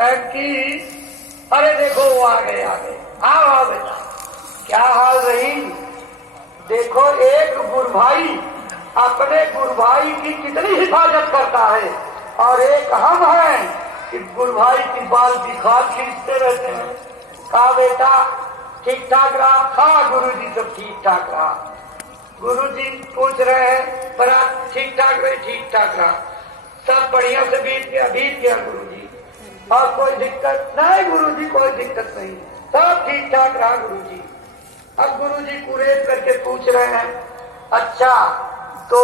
कि अरे देखो वो आ गए आओ आओ बेटा। क्या हाल रही? देखो एक गुरु भाई अपने गुरु भाई की कितनी हिफाजत करता है, और एक हम हैं कि गुरु भाई की बाल की खाल खींचते रहते हैं। कहा बेटा ठीक ठाक रहा? हाँ गुरु जी सब ठीक ठाक रहा। गुरु जी पूछ रहे हैं बड़ा ठीक ठाक रहे? ठीक ठाक रहा, सब बढ़िया से बीत गया गुरु जी। और कोई दिक्कत नहीं गुरु जी? कोई दिक्कत नहीं, सब ठीक ठाक रहा गुरु जी। अब गुरु जी कुरेद करके पूछ रहे हैं, अच्छा तो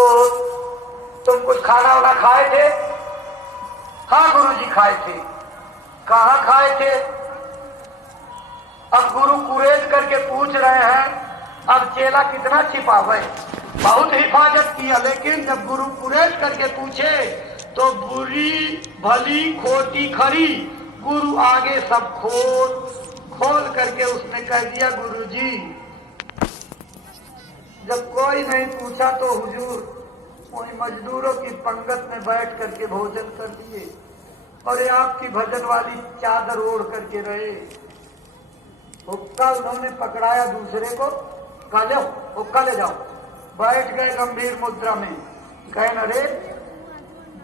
तुम कुछ खाना वाना खाए थे? हाँ गुरु जी खाए थे। कहाँ खाए थे? अब गुरु कुरेद करके पूछ रहे हैं। अब चेला कितना छिपावे, बहुत हिफाजत किया, लेकिन जब गुरु कुरेद करके पूछे तो बुरी भली खोटी खरी गुरु आगे सब खोल करके उसने कह दिया, गुरु जी जब कोई नहीं पूछा तो हुजूर कोई मजदूरों की पंगत में बैठ करके भोजन कर दिए, और ये आपकी भजन वाली चादर ओढ़ करके रहे। हुक्का उन्होंने पकड़ाया दूसरे को, कहा जाओ हुक्का ले जाओ। बैठ गए गंभीर मुद्रा में, कहन अरे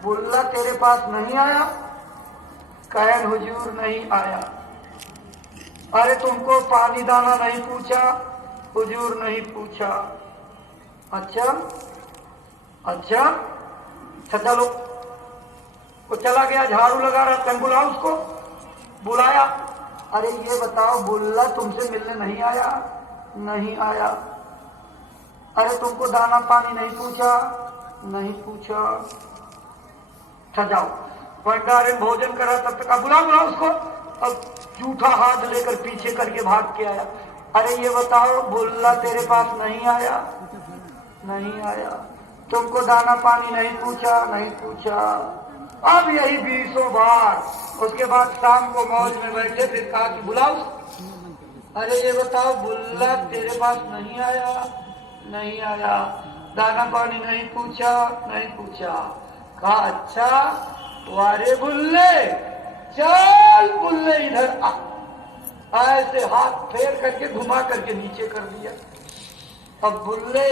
बुल्ला तेरे पास नहीं आया? कहन हुजूर नहीं आया। अरे तुमको पानी दाना नहीं पूछा? हुजूर नहीं पूछा। अच्छा अच्छा चलो, वो चला गया, झाड़ू लगा रहा, कहीं बुलाओ उसको। बुलाया, अरे ये बताओ बुल्ला तुमसे मिलने नहीं आया? नहीं आया। अरे तुमको दाना पानी नहीं पूछा? नहीं पूछा। अच्छा जाओ, भंडारे भोजन करा, तब तक बुलाओ उसको। अब जूठा हाथ लेकर पीछे करके भाग के आया। अरे ये बताओ बुल्ला तेरे पास नहीं आया? नहीं आया। तुमको दाना पानी नहीं पूछा? नहीं पूछा। अब यही 20 बार। उसके बाद शाम को मौज में बैठे, फिर कहा कि बुलाओ। अरे ये बताओ बुल्ला तेरे पास नहीं आया? नहीं आया। दाना पानी नहीं पूछा? नहीं पूछा। कहा अच्छा वारे बुल्ले, चल बुल्ले इधर आ। ऐसे हाथ फेर करके घुमा करके नीचे कर दिया। अब बुल्ले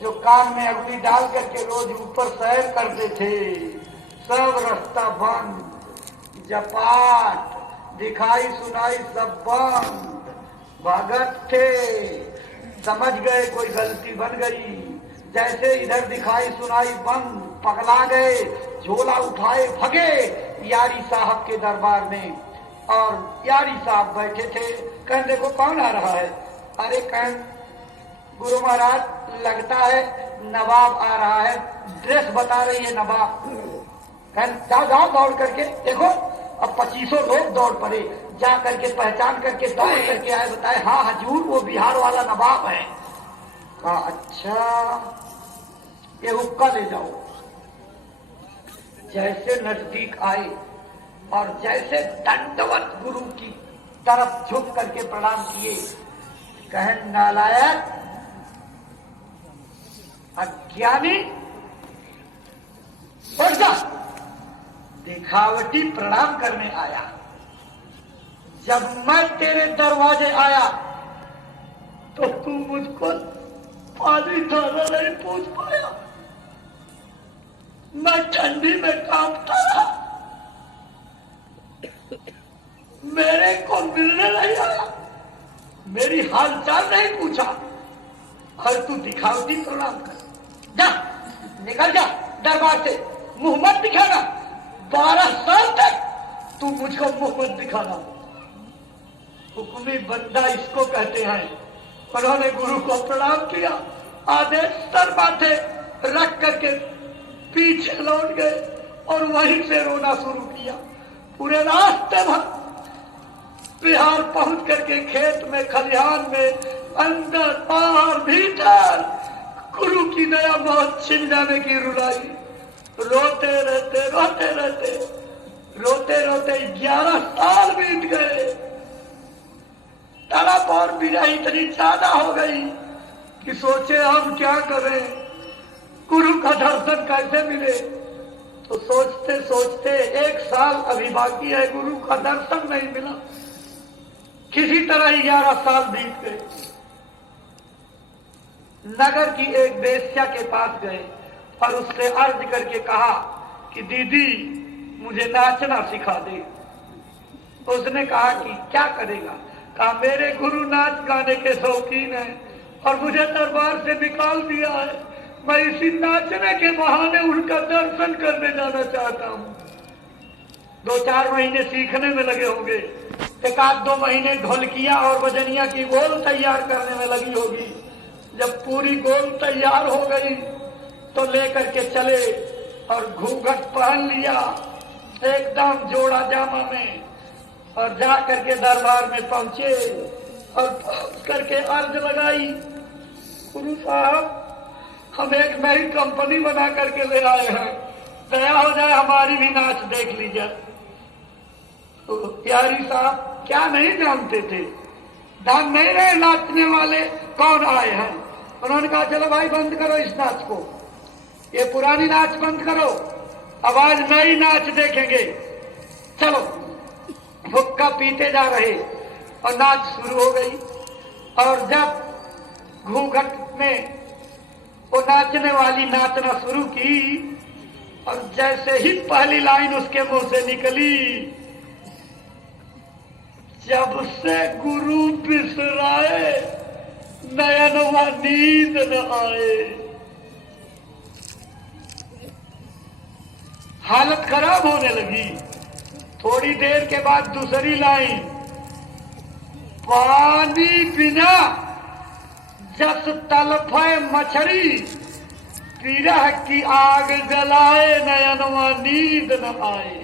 जो कान में अग्नि डाल करके रोज ऊपर सैर करते थे, सब रास्ता बंद, जपाट दिखाई सुनाई सब बंद, भगत थे। समझ गए कोई गलती बन गई, जैसे इधर दिखाई सुनाई बंद, पगला गए, झोला उठाए भगे यारी साहब के दरबार में। और यारी साहब बैठे थे, कहन देखो कौन आ रहा है? अरे कहन गुरु महाराज लगता है नवाब आ रहा है, ड्रेस बता रही है नवाब। कहन जाओ जाओ दौड़ करके देखो। अब 2500 लोग दौड़ पड़े, जा करके पहचान करके दौड़ करके आए, बताए हाँ हजूर वो बिहार वाला नवाब है। कहा अच्छा ये हुक्का ले जाओ। जैसे नजदीक आए और जैसे दंडवत गुरु की तरफ झुक करके प्रणाम किए, कहन नालायक अज्ञानी बढ़ जा, दिखावटी प्रणाम करने आया। जब मैं तेरे दरवाजे आया तो तू मुझको पानी दाना नहीं पूछ पाया, मैं ठंडी में कांपता रहा, मेरे को मिलने नहीं आया, मेरी हालचाल नहीं पूछा, और तू दिखावटी प्रणाम कर। जा निकल जा दरबार से, मुंह मत दिखाना। 12 साल तक तू मुझको मुंह मत दिखाना। हुक्मी बंदा इसको कहते हैं। उन्होंने गुरु को प्रणाम किया, आदेश सर माथे रख करके पीछे लौट गए और वहीं से रोना शुरू किया। पूरे रास्ते भर बिहार पहुंच करके खेत में खलिहान में अंदर बाहर भीतर गुरु की नया मौत छिन जाने की रुलाई। रोते रहते रोते रहते रोते रोते 11 साल बीत गए। तड़प और पीड़ा इतनी ज्यादा हो गई कि सोचे हम क्या करें, गुरु का दर्शन कैसे मिले। तो सोचते सोचते 1 साल अभी बाकी है, गुरु का दर्शन नहीं मिला। किसी तरह 11 साल बीत गए। नगर की एक वेश्या के पास गए और उससे अर्ज करके कहा कि दीदी मुझे नाचना सिखा दे। उसने कहा कि क्या करेगा? कहा मेरे गुरु नाच गाने के शौकीन हैं और मुझे दरबार से निकाल दिया है। मैं इसी नाचने के बहाने उनका दर्शन करने जाना चाहता हूँ। 2-4 महीने सीखने में लगे होंगे। 1-2 महीने ढोलकिया और बजनिया की गोल तैयार करने में लगी होगी। जब पूरी गोल तैयार हो गई तो लेकर के चले और घूंघट पहन लिया एकदम जोड़ा जामा में, और जा करके दरबार में पहुंचे और पहुंच करके अर्ज लगाई, गुरु साहब हम एक नई कंपनी बना करके ले आए हैं, दया हो जाए हमारी भी नाच देख लीजिए। तो प्यारी साहब क्या नहीं जानते थे, जान नहीं रहे नाचने वाले कौन आए हैं। उन्होंने कहा चलो भाई बंद करो इस नाच को, ये पुरानी नाच बंद करो, अब आज नई नाच देखेंगे। चलो हुक्का पीते जा रहे और नाच शुरू हो गई। और जब घूंघट में वो नाचने वाली नाचना शुरू की और जैसे ही पहली लाइन उसके मुंह से निकली, जब से गुरु बिसराए नयनवा नींद न आए। हालत खराब होने लगी। थोड़ी देर के बाद दूसरी लाइन, पानी बिना जस तलफे मछली, विरह की आग जलाए नयनवा नींद न आए।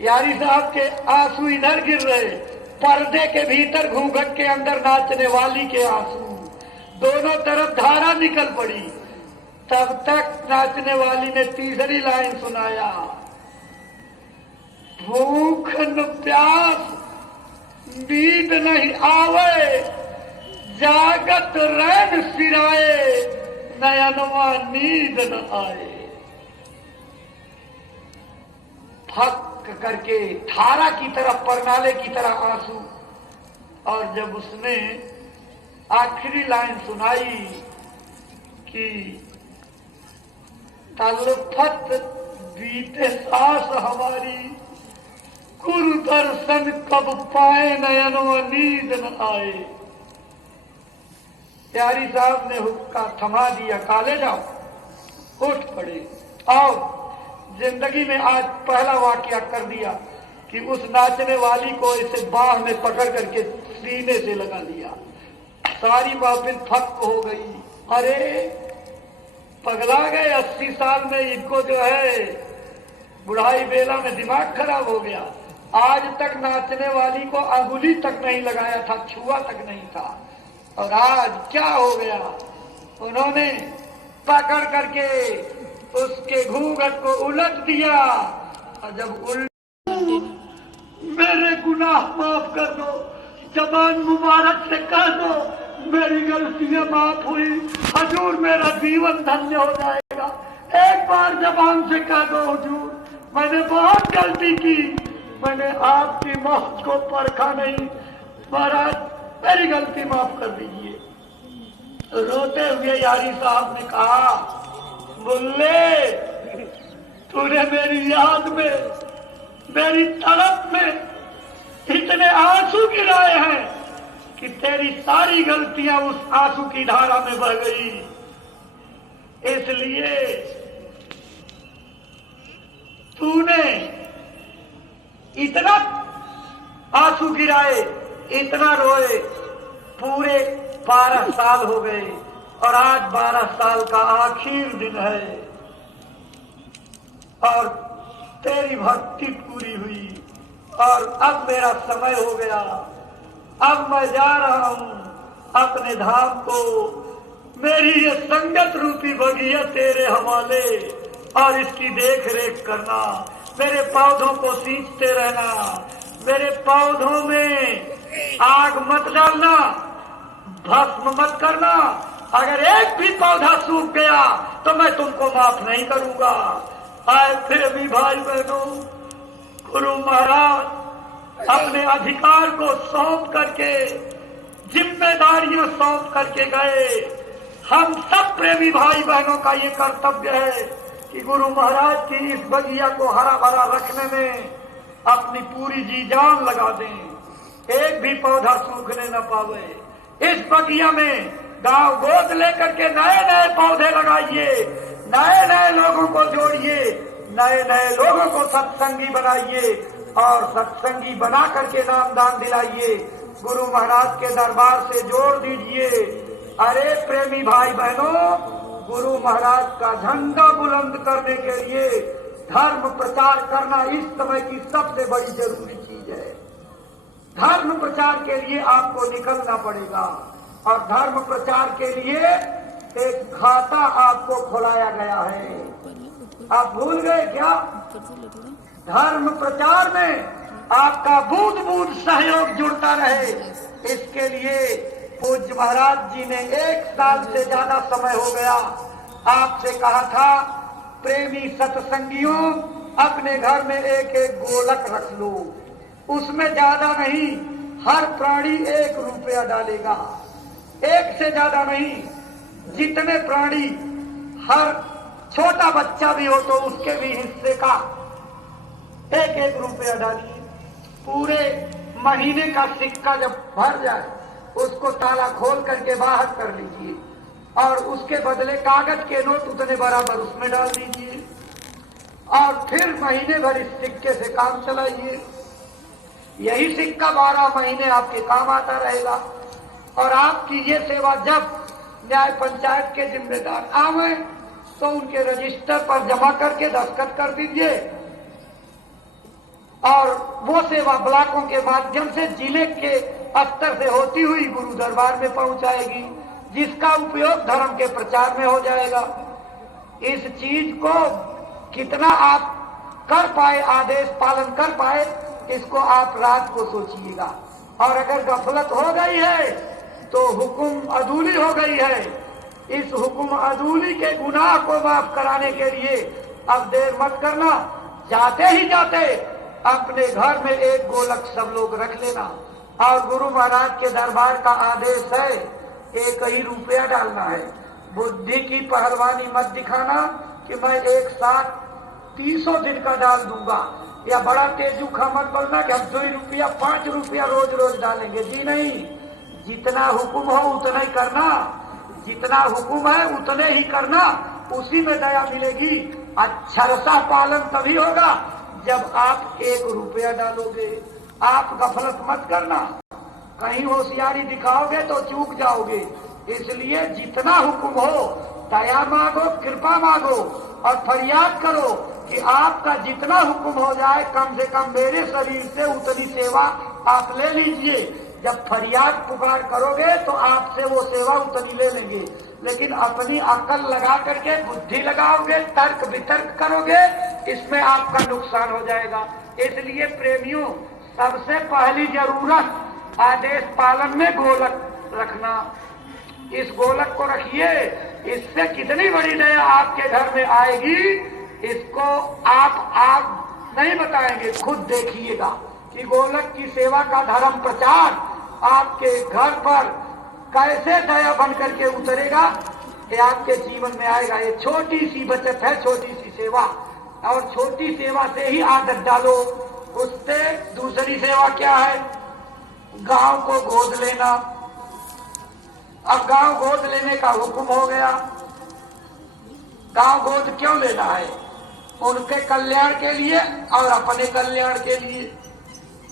यारी साहब के आंसू इधर गिर रहे, पर्दे के भीतर घूंघट के अंदर नाचने वाली के आंसू, दोनों तरफ धारा निकल पड़ी। तब तक नाचने वाली ने तीसरी लाइन सुनाया, भूख न प्यास नींद नहीं आवे, जागत रैन सिराए नयनवा नींद न आए। फक करके धारा की तरफ, परनाले की तरह आंसू। और जब उसने आखिरी लाइन सुनाई कि तलफत बीते सांस हमारी, गुरु दर्शन कब पाए नयनवा नींद न आए। प्यारी साहब ने हुक्का थमा दिया, काले जाओ, उठ पड़े। और जिंदगी में आज पहला वाकया कर दिया कि उस नाचने वाली को इसे बाह में पकड़ करके सीने से लगा लिया। सारी महफिल फक हो गई। अरे पगला गए, 80 साल में इनको जो है बुढ़ाई बेला में दिमाग खराब हो गया। आज तक नाचने वाली को अंगुली तक नहीं लगाया था, छुआ तक नहीं था, और आज क्या हो गया, उन्होंने पकड़ करके उसके घूंघट को उलट दिया। और जब मेरे गुनाह माफ कर दो, जबान मुबारक से कह दो मेरी गलतियां माफ हुई, हजूर मेरा जीवन धन्य हो जाएगा। एक बार जबान से कह दो हुजूर मैंने बहुत गलती की, मैंने आपकी मौत को परखा नहीं, महाराज मेरी गलती माफ कर दीजिए। रोते हुए यारी साहब ने कहा, बुल्ले तूने मेरी याद में, मेरी तड़प में इतने आंसू गिराए हैं कि तेरी सारी गलतियां उस आंसू की धारा में बह गई। इसलिए तूने इतना आंसू गिराए, इतना रोए, पूरे 12 साल हो गए और आज 12 साल का आखिर दिन है और तेरी भक्ति पूरी हुई और अब मेरा समय हो गया। अब मैं जा रहा हूं अपने धाम को। मेरी ये संगत रूपी बगिया तेरे हवाले, और इसकी देख रेख करना, मेरे पौधों को सींचते रहना, मेरे पौधों में आग मत डालना, भस्म मत करना। अगर एक भी पौधा सूख गया तो मैं तुमको माफ नहीं करूंगा। आए प्रेमी भाई बहनों, गुरु महाराज अपने अधिकार को सौंप करके, जिम्मेदारियां सौंप करके गए। हम सब प्रेमी भाई बहनों का ये कर्तव्य है कि गुरु महाराज की इस बगिया को हरा भरा रखने में अपनी पूरी जी जान लगा दें, एक भी पौधा सूखने न पावे। इस बगिया में गांव गोद लेकर के नए नए पौधे लगाइए, नए नए लोगों को जोड़िए, नए नए लोगों को सत्संगी बनाइए और सत्संगी बना करके नामदान दिलाइए। गुरु महाराज के दरबार से जोड़ दीजिए। अरे प्रेमी भाई बहनों, गुरु महाराज का झंडा बुलंद करने के लिए धर्म प्रचार करना इस समय की सबसे बड़ी जरूरी चीज है। धर्म प्रचार के लिए आपको निकलना पड़ेगा और धर्म प्रचार के लिए एक खाता आपको खोलाया गया है। आप भूल गए क्या? धर्म प्रचार में आपका बूंद बूंद सहयोग जुड़ता रहे, इसके लिए पूज्य महाराज जी ने 1 साल से ज्यादा समय हो गया आपसे कहा था, प्रेमी सत्संगियों अपने घर में एक एक गोलक रख लो, उसमें ज्यादा नहीं, हर प्राणी 1 रुपया डालेगा, 1 से ज्यादा नहीं, जितने प्राणी, हर छोटा बच्चा भी हो तो उसके भी हिस्से का 1-1 रुपया डालिए। पूरे महीने का सिक्का जब भर जाए उसको ताला खोल करके बाहर कर लीजिए और उसके बदले कागज के नोट उतने बराबर उसमें डाल दीजिए और फिर महीने भर इस सिक्के से काम चलाइए। यही सिक्का 12 महीने आपके काम आता रहेगा और आपकी ये सेवा जब न्याय पंचायत के जिम्मेदार आवे तो उनके रजिस्टर पर जमा करके दस्तखत कर दीजिए और वो सेवा ब्लॉकों के माध्यम से जिले के स्तर से होती हुई गुरु दरबार में पहुंचाएगी, जिसका उपयोग धर्म के प्रचार में हो जाएगा। इस चीज को कितना आप कर पाए, आदेश पालन कर पाए, इसको आप रात को सोचिएगा। और अगर गफलत हो गई है तो हुक्म अदूली हो गई है। इस हुक्म अदूली के गुनाह को माफ कराने के लिए अब देर मत करना, जाते ही जाते अपने घर में 1 गोलक सब लोग रख लेना और गुरु महाराज के दरबार का आदेश है 1 ही रुपया डालना है। बुद्धि की पहलवानी मत दिखाना कि मैं एक साथ 300 दिन का डाल दूंगा, या बड़ा तेजुखा मत बोलना कि हम 2 रुपया 5 रुपया रोज रोज डालेंगे। जी नहीं, जितना हुक्म हो उतना ही करना, जितना हुक्म है उतने ही करना, उसी में दया मिलेगी। अक्षरशः पालन तभी होगा जब आप 1 रुपया डालोगे। आप गफलत मत करना, कहीं होशियारी दिखाओगे तो चूक जाओगे। इसलिए जितना हुक्म हो दया मांगो, कृपा मांगो और फरियाद करो कि आपका जितना हुक्म हो जाए कम से कम मेरे शरीर से उतनी सेवा आप ले लीजिए। जब फरियाद पुकार करोगे तो आपसे वो सेवा उतनी ले लेंगे, लेकिन अपनी अकल लगा करके बुद्धि लगाओगे, तर्क वितर्क करोगे, इसमें आपका नुकसान हो जाएगा। इसलिए प्रेमियों, सबसे पहली जरूरत आदेश पालन में गोलक रखना। इस गोलक को रखिए, इससे कितनी बड़ी दया आपके घर में आएगी इसको आप नहीं बताएंगे, खुद देखिएगा कि गोलक की सेवा का धर्म प्रचार आपके घर पर कैसे दया बन करके उतरेगा, ये आपके जीवन में आएगा। ये छोटी सी बचत है, छोटी सी सेवा, और छोटी सेवा से ही आदत डालो। उससे दूसरी सेवा क्या है? गांव को गोद लेना। अब गांव गोद लेने का हुक्म हो गया। गांव गोद क्यों लेना है? उनके कल्याण के लिए और अपने कल्याण के लिए।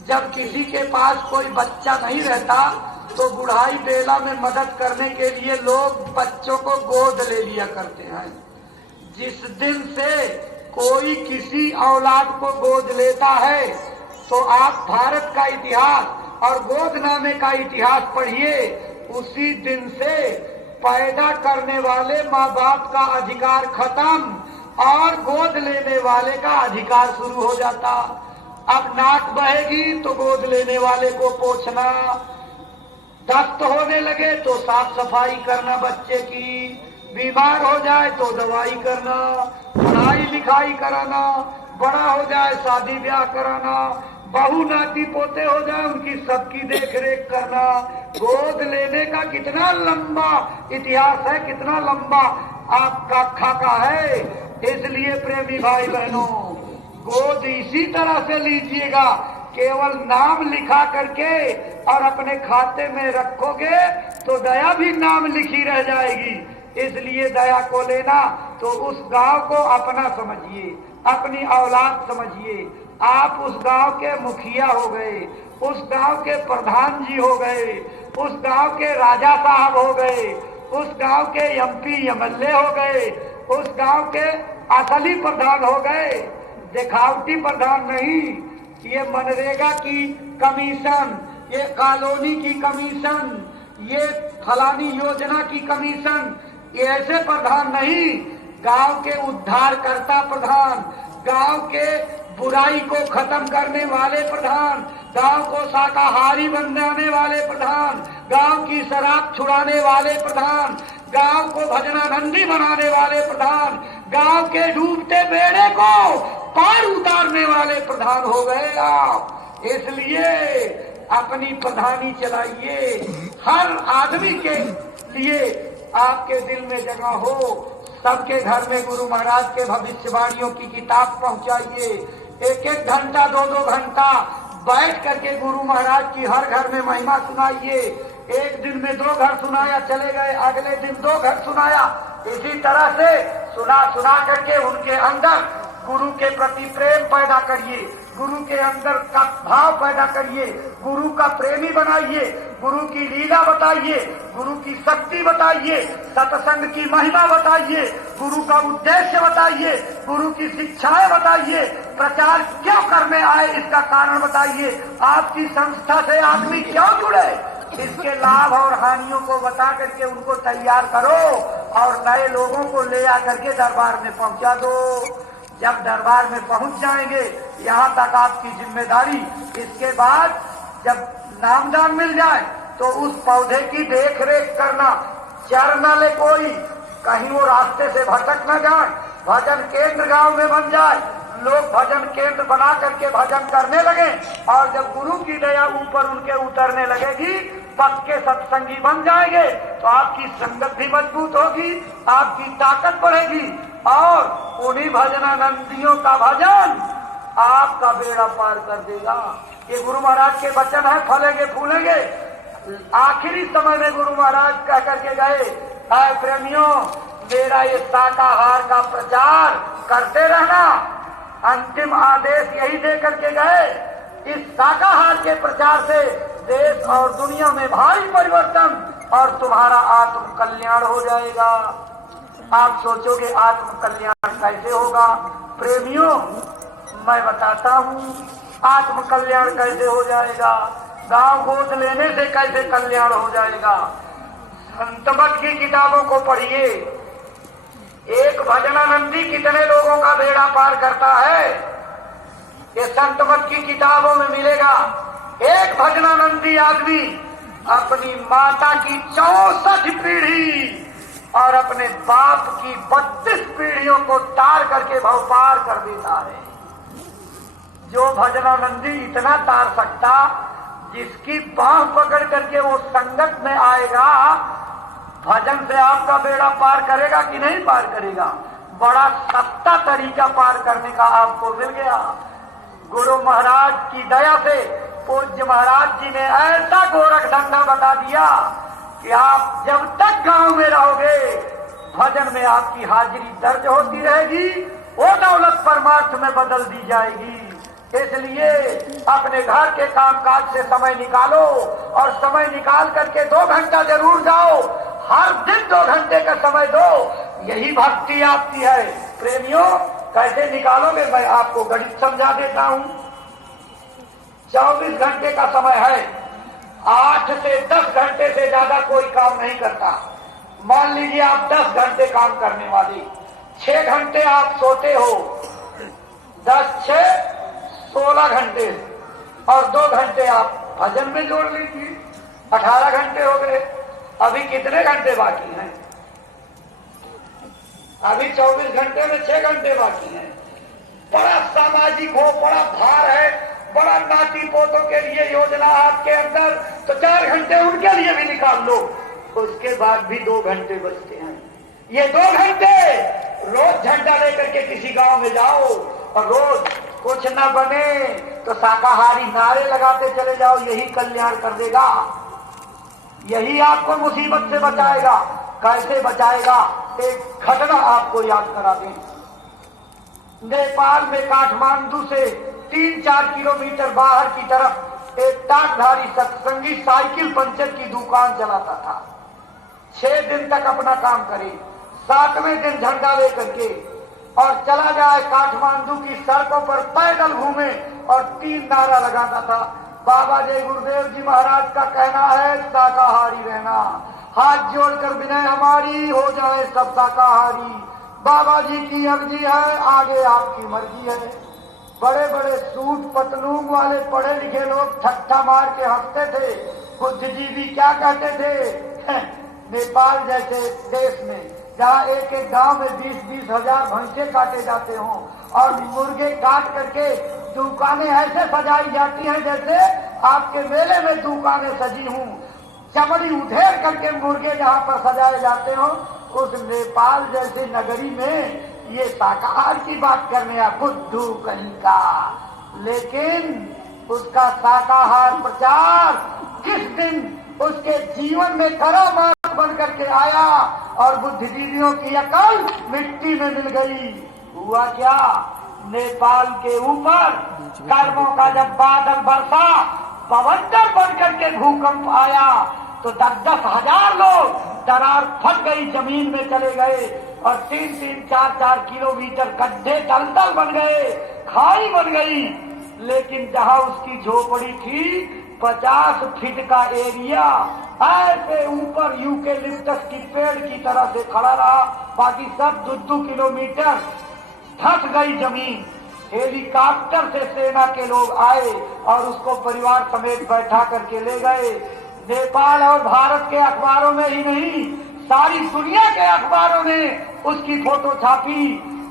जब किसी के पास कोई बच्चा नहीं रहता तो बुढ़ाई बेला में मदद करने के लिए लोग बच्चों को गोद ले लिया करते हैं। जिस दिन से कोई किसी औलाद को गोद लेता है तो आप भारत का इतिहास और गोदनामे का इतिहास पढ़िए। उसी दिन से पैदा करने वाले माँ बाप का अधिकार खत्म और गोद लेने वाले का अधिकार शुरू हो जाता। अब नाक बहेगी तो गोद लेने वाले को पोंछना, दस्त होने लगे तो साफ सफाई करना बच्चे की, बीमार हो जाए तो दवाई करना, पढ़ाई लिखाई कराना, बड़ा हो जाए शादी ब्याह कराना, बहू नाती पोते हो जाए उनकी सबकी देख रेख करना। गोद लेने का कितना लंबा इतिहास है, कितना लंबा आपका खाका है। इसलिए प्रेमी भाई बहनों, गोद इसी तरह से लीजिएगा, केवल नाम लिखा करके और अपने खाते में रखोगे तो दया भी नाम लिखी रह जाएगी। इसलिए दया को लेना तो उस गांव को अपना समझिए, अपनी औलाद समझिए। आप उस गांव के मुखिया हो गए, उस गांव के प्रधान जी हो गए, उस गांव के राजा साहब हो गए, उस गांव के एमपी एमएलए हो गए, उस गांव के असली प्रधान हो गए, दिखावटी प्रधान नहीं। ये मनरेगा की कमीशन, ये कॉलोनी की कमीशन, ये फलानी योजना की कमीशन, ये ऐसे प्रधान नहीं। गांव के उद्धार करता प्रधान, गांव के बुराई को खत्म करने वाले प्रधान, गांव को शाकाहारी बनाने वाले प्रधान, गांव की शराब छुड़ाने वाले प्रधान, गांव को भजनानंदी बनाने वाले प्रधान, गांव के डूबते बेड़े को पार उतारने वाले प्रधान हो गए आप। इसलिए अपनी प्रधानी चलाइए, हर आदमी के लिए आपके दिल में जगह हो। सबके घर में गुरु महाराज के भविष्यवाणियों की किताब पहुंचाइए। एक एक घंटा, दो दो घंटा बैठ करके गुरु महाराज की हर घर में महिमा सुनाइए। एक दिन में 2 घर सुनाया, चले गए, अगले दिन 2 घर सुनाया। इसी तरह से सुना करके उनके अंदर गुरु के प्रति प्रेम पैदा करिए, गुरु के अंदर का भाव पैदा करिए, गुरु का प्रेमी बनाइए, गुरु की लीला बताइए, गुरु की शक्ति बताइए, सत्संग की महिमा बताइए, गुरु का उद्देश्य बताइए, गुरु की शिक्षाएं बताइए, प्रचार क्यों करने आए इसका कारण बताइए, आपकी संस्था से आदमी क्यों जुड़े, इसके लाभ और हानियों को बता करके उनको तैयार करो और नए लोगों को ले आकर के दरबार में पहुंचा दो। जब दरबार में पहुंच जाएंगे, यहाँ तक आपकी जिम्मेदारी। इसके बाद जब नामदान मिल जाए तो उस पौधे की देख रेख करना, चर न ले कोई, कहीं वो रास्ते से भटक न जाए। भजन केंद्र गांव में बन जाए, लोग भजन केंद्र बना करके भजन करने लगे और जब गुरु की दया ऊपर उनके उतरने लगेगी, पक्के सत्संगी बन जाएंगे तो आपकी संगत भी मजबूत होगी, आपकी ताकत बढ़ेगी और उन्हीं भजनानंदियों का भजन आपका बेड़ा पार कर देगा। ये गुरु महाराज के वचन है, फलेंगे फूलेंगे। आखिरी समय में गुरु महाराज कह करके गए, हाय प्रेमियों, मेरा ये शाकाहार का प्रचार करते रहना। अंतिम आदेश यही दे करके गए, इस शाकाहार के प्रचार से देश और दुनिया में भारी परिवर्तन और तुम्हारा आत्म कल्याण हो जाएगा। आप सोचोगे आत्म कल्याण कैसे होगा? प्रेमियों, मैं बताता हूँ आत्म कल्याण कैसे हो जाएगा, गांव गोद लेने से कैसे कल्याण हो जाएगा। संत मत की किताबों को पढ़िए, एक भजनानंदी कितने लोगों का बेड़ा पार करता है, ये संत मत की किताबों में मिलेगा। एक भजनानंदी आदमी अपनी माता की 64 पीढ़ी और अपने बाप की 32 पीढ़ियों को तार करके भव पार कर देता है। जो भजनानंदी इतना तार सकता, जिसकी बाह पकड़ करके वो संगत में आएगा, भजन से आपका बेड़ा पार करेगा कि नहीं पार करेगा? बड़ा सस्ता तरीका पार करने का आपको मिल गया। गुरु महाराज की दया से पूज्य महाराज जी ने ऐसा गोरख धंधा बता दिया कि आप जब तक गांव में रहोगे, भजन में आपकी हाजिरी दर्ज होती रहेगी, वो दौलत परमार्थ में बदल दी जाएगी। इसलिए अपने घर के कामकाज से समय निकालो और समय निकाल करके 2 घंटा जरूर जाओ, हर दिन 2 घंटे का समय दो, यही भक्ति आपकी है। प्रेमियों, कैसे निकालोगे? मैं आपको गणित समझा देता हूँ। 24 घंटे का समय है, 8 से 10 घंटे से ज्यादा कोई काम नहीं करता। मान लीजिए आप 10 घंटे काम करने वाले, 6 घंटे आप सोते हो, 10 6 16 घंटे और 2 घंटे आप भजन में जोड़ लीजिए, 18 घंटे हो गए। अभी कितने घंटे बाकी हैं? अभी 24 घंटे में 6 घंटे बाकी हैं। बड़ा सामाजिक हो, बड़ा भार है, बड़ा नाती पोतों के लिए योजना आपके अंदर, तो 4 घंटे उनके लिए भी निकाल लो। उसके बाद भी 2 घंटे बचते हैं। ये 2 घंटे रोज झंडा लेकर के किसी गांव में जाओ और रोज कुछ न बने तो शाकाहारी नारे लगाते चले जाओ, यही कल्याण कर देगा, यही आपको मुसीबत से बचाएगा। कैसे बचाएगा? एक घटना आपको याद करा दें। नेपाल में काठमांडू से 3-4 किलोमीटर बाहर की तरफ एक टाटधारी सत्संगी साइकिल पंचर की दुकान चलाता था। 6 दिन तक अपना काम करे, 7वें दिन झंडा लेकर के और चला जाए काठमांडू की सड़कों पर पैदल घूमे और 3 नारा लगाता था। बाबा जय गुरुदेव जी महाराज का कहना है शाकाहारी रहना, हाथ जोड़कर विनय हमारी हो जाए सब शाकाहारी, बाबा जी की अर्जी है आगे आपकी मर्जी है। बड़े बड़े सूट पतलून वाले पढ़े लिखे लोग ठट्ठा मार के हंसते थे। बुद्धिजीवी क्या कहते थे? नेपाल जैसे देश में जहाँ एक एक गांव में 20-20 हजार भैंसे काटे जाते हों और मुर्गे काट करके दुकानें ऐसे सजाई जाती हैं जैसे आपके मेले में दुकानें सजी हूं, चमड़ी उधेर करके मुर्गे जहाँ पर सजाए जाते हों, उस नेपाल जैसे नगरी में ये शाकाहार की बात करने आ बुद्धू कहीं का। लेकिन उसका शाकाहार प्रचार किस दिन उसके जीवन में करामात बन करके आया और बुद्धिजीवियों की अकल मिट्टी में मिल गई। हुआ क्या? नेपाल के ऊपर कर्मों का जब बादल बरसा, बवंडर बन करके भूकंप आया तो 10-10 हजार लोग दरार फट गई, जमीन में चले गए और 3-3, 4-4 किलोमीटर गड्ढे दलदल बन गए, खाई बन गई। लेकिन जहां उसकी झोपड़ी थी 50 फीट का एरिया ऐसे ऊपर यूकेलिप्टस की पेड़ की तरह से खड़ा रहा, बाकी सब 2-2 किलोमीटर धंस गई जमीन। हेलीकॉप्टर से सेना के लोग आए और उसको परिवार समेत बैठा करके ले गए। नेपाल और भारत के अखबारों में ही नहीं, सारी दुनिया के अखबारों ने उसकी फोटो छापी।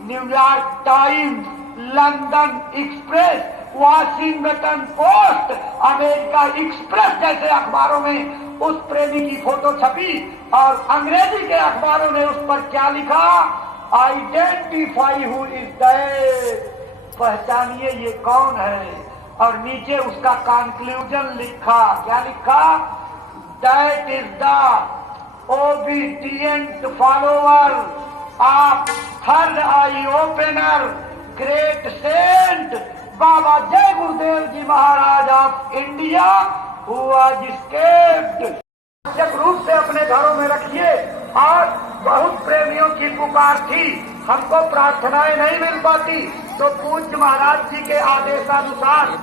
New York times, London express, Washington post, America express जैसे अखबारों में उस प्रेमी की फोटो छपी और अंग्रेजी के अखबारों ने उस पर क्या लिखा? आइडेंटिफाई हु इज दैट, पहचानिए ये कौन है। और नीचे उसका कंक्लूजन लिखा, क्या लिखा? That is the obedient follower of third eye opener great saint Baba Jai Gurudev ji Maharaj of India who was escaped. आवश्यक रूप से अपने घरों में रखिए। और बहुत प्रेमियों की पुकार थी, हमको प्रार्थनाएं नहीं मिल पाती, तो पूज्य महाराज जी के आदेशानुसार